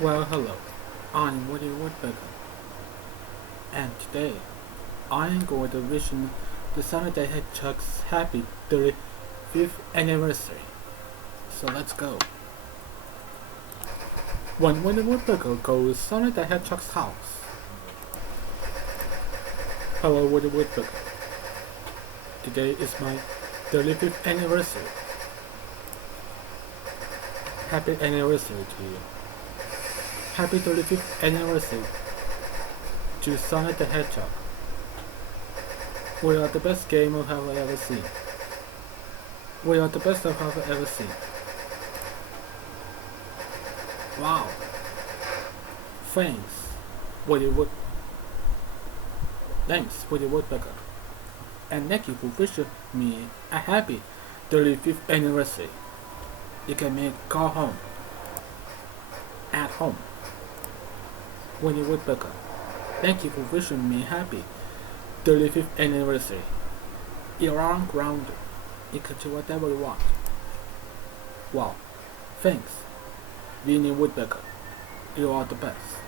Well, hello. I'm Woody Woodpecker, and today I'm going to wish the Sonic the Hedgehog's happy 35th anniversary. So let's go. When Woody Woodpecker goes Sonic the Hedgehog's house. Hello, Woody Woodpecker. Today is my 35th anniversary. Happy anniversary to you. Happy 35th anniversary to Sonic the Hedgehog. We are the best game I have ever seen. We are the best I have ever seen. Wow. Thanks, Woody Wood. Thanks, Woody Woodpecker. And thank you for wishing me a happy 35th anniversary. You can make call home. At home. Woody Woodpecker. Thank you for wishing me happy 35th anniversary. You're ungrounded. You can do whatever you want. Wow. Thanks, Winnie Woodpecker. You are the best.